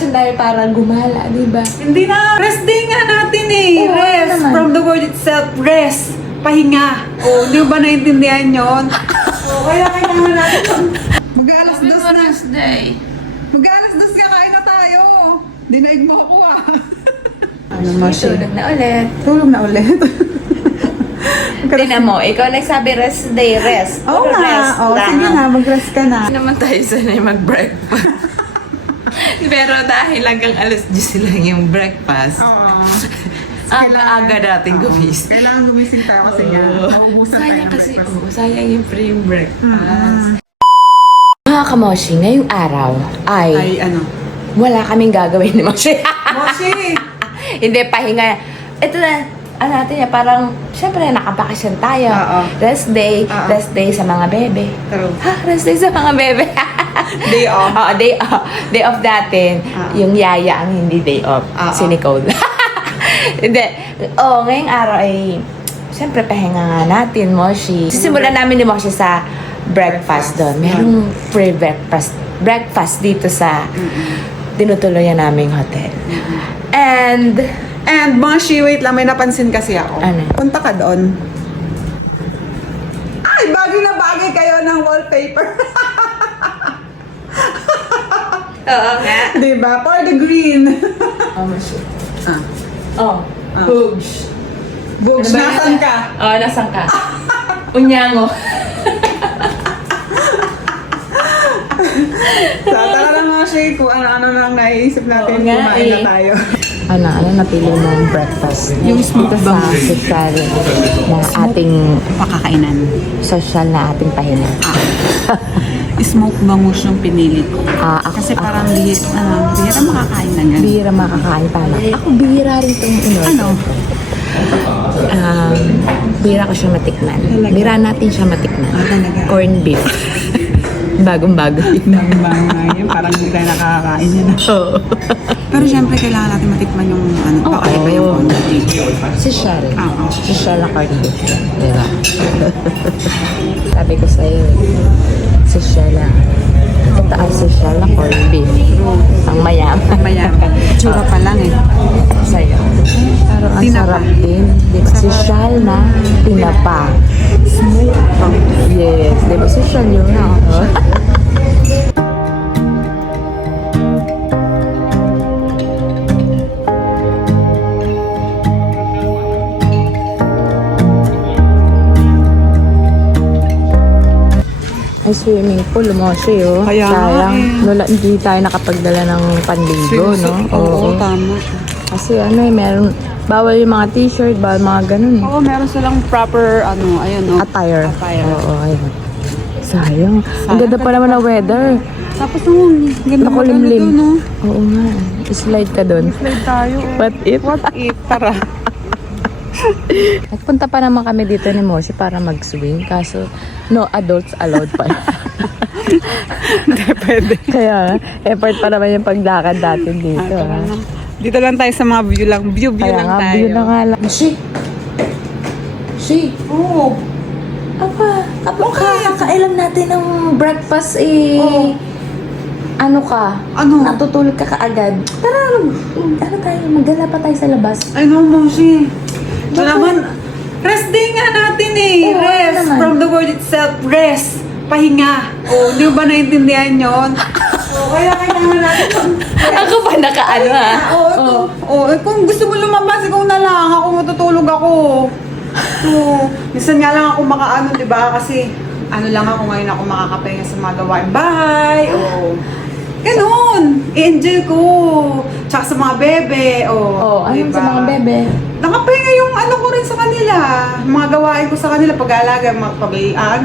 nakabakasyon tayo para gumala, di ba? Hindi na. Rest day nga natin eh. Oo, Rest. naman. From the word itself, rest. Pahinga. Oh, di ba naintindihan yun? Oh, kaya kailangan natin. Mag-alas dos na. Day. Mag-alas dos ka, kain na tayo. Dinaig mo ako ah. Ano Tulog na ulit. Tulog na ulit. Tingnan mo, ikaw nagsabi rest day, rest. Oo Puro nga. rest Oh, lang. sige na, mag-rest ka na. Hindi naman tayo sanay mag-breakfast. Pero dahil hanggang alas 10 lang yung breakfast, Oo. aga natin gumising. Kailangan gumising tayo kasi nga. Maubusan tayo Sayang ng kasi, breakfast. sayang yung free breakfast. Mga kamoshi, ngayong araw ay Ay, ano? wala kaming gagawin ni Moshi. Moshi! Hindi, pahinga. Ito na, ano natin parang, syempre, nakabakasyon tayo. Oo. Rest day, Oo. rest day sa mga bebe. True. Ha, rest day sa mga bebe. Day off. Oo, day off. Day off natin. Oo. Yung yaya ang hindi day off. Oo. Si Nicole. Hindi. Oo, ngayong araw ay, syempre, pahinga nga natin, Moshi. Sisimulan namin ni Moshi sa breakfast doon. Merong free breakfast dito sa tinutuloyan naming hotel. And Moshi, wait lang, may napansin kasi ako. Ano? Punta ka doon. Ay, bagay na bagay kayo ng wallpaper. Oo nga. Diba? For the green. Oh, Moshi. Ah. Oh, Ah. Bugs. Bugs, Ano ba nasan yun? ka? Oo, nasan ka? Unyango. Tara lang Moshi, kung ano-ano lang naiisip natin, Oo nga, kumain na eh. tayo. Ano napili mong breakfast? Yung smooth sa bangus. social na ating Pakakainan. social na ating pahinga. Smoke bangus yung pinili ko. Ako, Kasi parang bihira makakain na yan. bihira makakain tama. Ako bihira rin itong Ano? bihira ko siya matikman. Talaga? Bihira natin siya matikman. Talaga? Corn beef. Bagong-bago. Nang nga yun, parang hindi tayo nakakain yun. Oo. Pero syempre, kailangan natin matikman yung baka iba yung quantity. Si Shell. Oo. Si Shell na corn beef. Diba? Sabi ko sa'yo, si Shell na. Ito ang si Shell na corn beef. Ang mayaman. Mayaman. Tsura pa lang eh. Sa'yo. Pero ang Tinapa. sarap din. Diba? Si Shell na tinapa. Smooth. Yes. Diba? Si Shell yun na. Ay, swimming pool, Moshi, oh. Kaya nga, Sayang. eh. Hindi tayo nakapagdala ng panligo, no? Oo, tama. Kasi meron, bawal yung mga t-shirt, bawal mga ganun. Oo, meron silang proper, ayun, no? Attire. Attire. Oo, ayun. Sayang. Ang ganda pa naman ng weather. Tapos yung ganda Nakulimlim. doon, no? Oo nga. Slide ka dun. Slide tayo. What if? What if? Tara. Nagpunta pa naman kami dito ni Moshi para mag-swing. Kaso, no adults allowed pa. Hindi, pwede. Kaya, effort pa naman yung paglakad natin dito. ha? Dito lang tayo sa mga view lang. View Kaya lang nga, tayo. view na nga lang. Shi! Oo. Kakailan natin ng breakfast Oo. ano ka? Ano? Natutulog ka kaagad. Tara, ano tayo, maggala pa tayo sa labas. Ay, no, Moshi. Ito Bakit? naman, rest day nga natin eh. Oo, Rest. naman. From the word itself, rest. Pahinga. Oh, di ba naintindihan yun? Kaya kailangan natin. Ako pa nakaano ha? Kung gusto mo lumabas, ikaw na lang. Ako matutulog ako. Oo. Minsan nga lang ako makaano, di ba? Kasi ano lang ako ngayon ako makakapahinga sa mga gawain bahay. Oo. Ganun. I-enjoy ko. Tsaka sa mga bebe. Oh, ano diba? sa mga bebe? Nakapahinga yung ano ko rin sa kanila. Mga gawain ko sa kanila. Pag-aalaga,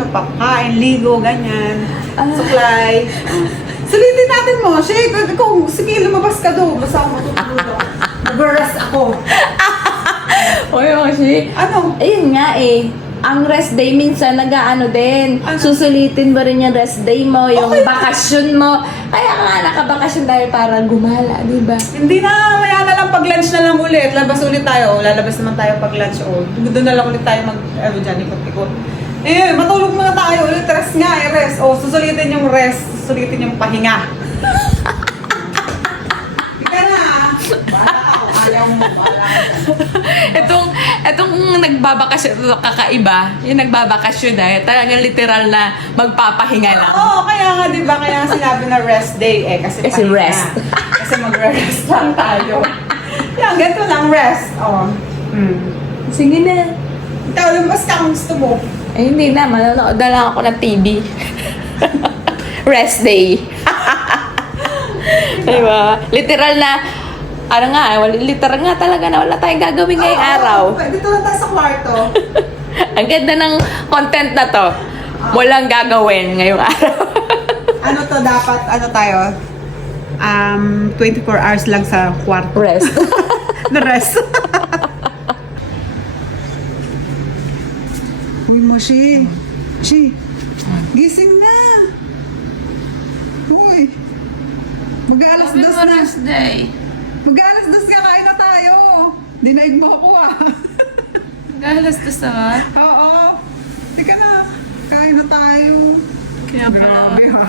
pagkain, ligo, ganyan. Supply. Sulitin natin mo. Shake. Kung sige, lumabas ka doon. Basta ako matutulog. Mag-rest ako. Oy, Moshi. Ano? Ayun nga eh. Ang rest day minsan nag-aano din. Ano? Susulitin mo rin yung rest day mo, yung Okay. bakasyon mo. Kaya nga nakabakasyon tayo para gumala, di ba? Hindi na, maya na lang pag-lunch na lang ulit. Labas ulit tayo. Lalabas naman tayo pag-lunch. Doon na lang ulit tayo dyan, ikot-ikot. Matulog muna tayo ulit. Rest nga, rest. Susulitin yung rest. Susulitin yung pahinga. nagbabakasyon, kakaiba, yung nagbabakasyon talagang literal na magpapahinga lang. Oo, kaya nga, di ba? Kaya nga sinabi na rest day eh. Kasi Kasi pahinga. rest. Kasi magre-rest lang tayo. Yan, ganito lang, rest. Oh. Sige na. Ikaw, lumabas ka kung gusto mo. Eh, hindi na. Manonood na lang ako ng TV. Rest day. Diba? Literal na, ano nga, literal nga talaga na wala tayong gagawin ngayong araw. Dito lang tayo sa kwarto. Ang ganda ng content na to. Walang gagawin ngayong araw. Ano to dapat, ano tayo? 24 hours lang sa kwarto. Rest. Na rest. Uy mo, Shi. Gising na. Uy. Mag-aalas dos na. day. Mag-aalas dos ka, kain na tayo. Dinaig mo ako ah. Galas to sa Oo. Tika na. Kain na tayo. Kaya pala, Grabe ha.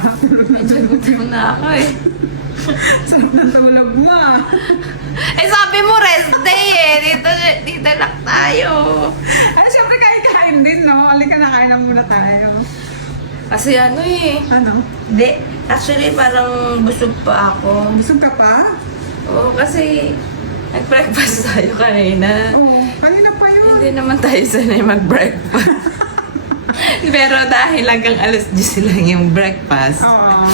medyo gutom na ako eh. Sarap na tulog mo ah. Eh sabi mo rest day eh. Dito lang tayo. Ay, syempre kain din, no? Halika na, kain na muna tayo. Kasi ano eh. Ano? Hindi. Actually parang busog pa ako. Busog ka pa? Oo, kasi nag-breakfast tayo kanina. Oo. Kanina pa yun. Hindi naman tayo sanay mag-breakfast. Pero dahil hanggang alas 10 lang yung breakfast, Oo.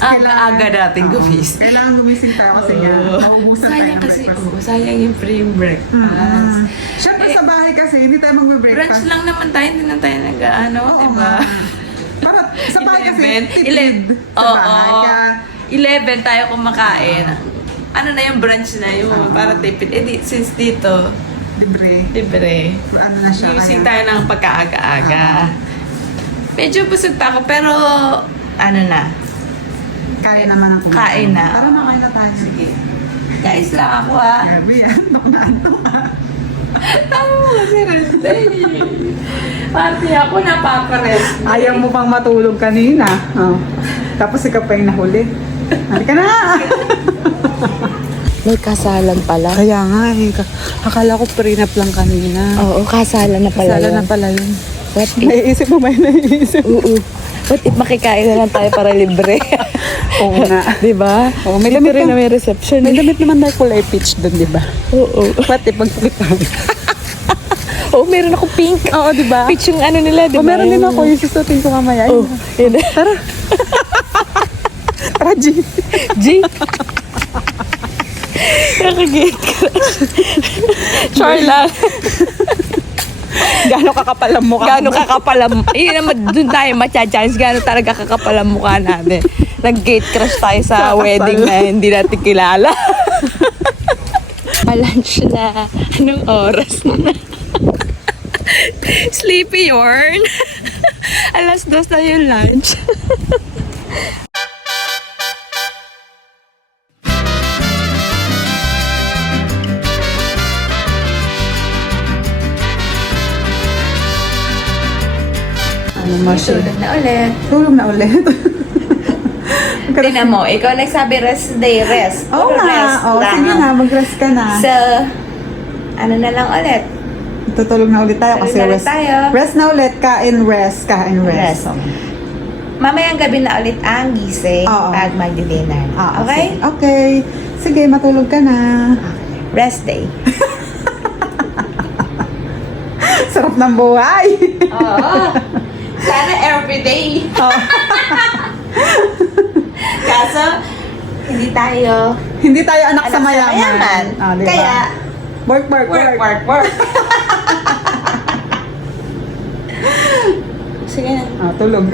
aga natin Oo. gumising. Kailangan gumising tayo kasi nga. Maubusan tayo Sayang ng kasi, breakfast. sayang yung free breakfast. Siyempre Eh, sa bahay kasi, hindi tayo magbe-breakfast. Brunch lang naman tayo, hindi na tayo nag-ano, Oo diba? nga. Para sa bahay kasi, 11, tipid sa oo, bahay. Kaya, 11 tayo kumakain. Ano na yung brunch na yun, para tipid. Eh, since dito, libre. libre. Ano na siya. Using kaya- tayo ng pagkaaga-aga. Medyo busog pa ako, pero ano na, Kaya naman ako. Kain na. Tara na, kain na tayo. Sige. guys lang ako ha. Grabe yan. Antok na antok ka. Tama mo kasi rest day. Pati ako napaparest. Ayaw mo pang matulog kanina. Oh. Tapos ikaw pa yung nahuli. Halika na! May kasalan pala. Kaya nga eh. Akala ko prenup lang kanina. Oo, kasalan na pala Sala yun. na pala yun. What if? Naiisip mo ba yun? Naiisip? Oo. What if makikain na lang tayo para libre? Oo nga. Diba? Oo, may Libre damit na ka- may reception. May damit naman tayo kulay peach doon, di ba? Oo. Pati pag-flip Oo, meron ako pink. Oo, di ba? Peach yung ano nila, diba? O, meron din ako. Yung susutin ko mamaya. Oh, yun. Tara. Tara, G. G. Nakagate ka. Char lang. Gano'ng kakapal ang mukha Gaano kakapal ang... Yun naman, dun tayo matcha-chance. Gaano talaga kakapal ang mukha natin. Nag-gate crash tayo sa Sa wedding kasal. na hindi natin kilala. Lunch na. Anong oras na? Sleepy Yorn. Alas 2 na yung lunch. Ano mo siya? Tulog na ulit. Tulog na ulit. Tingnan mo, ikaw nagsabi rest day, rest. Oo Puro nga. rest Oo, lang. sige na. Mag-rest ka na. So, ano na lang ulit? Tutulog na ulit tayo Tulog kasi na ulit rest. tayo. Rest na ulit. Kain, rest. Kain, rest. Rest. Mamayang gabi na ulit ang gising Oo. pag magdi-dinner. Ah, Okay? sige. Okay. Sige, matulog ka na. Rest day. Sarap ng buhay. Oo. Sana everyday. Oo. Kaso, hindi tayo Hindi tayo anak sa anak mayaman. Ah, diba? Kaya, work. work. Sige na. Ah, tulog.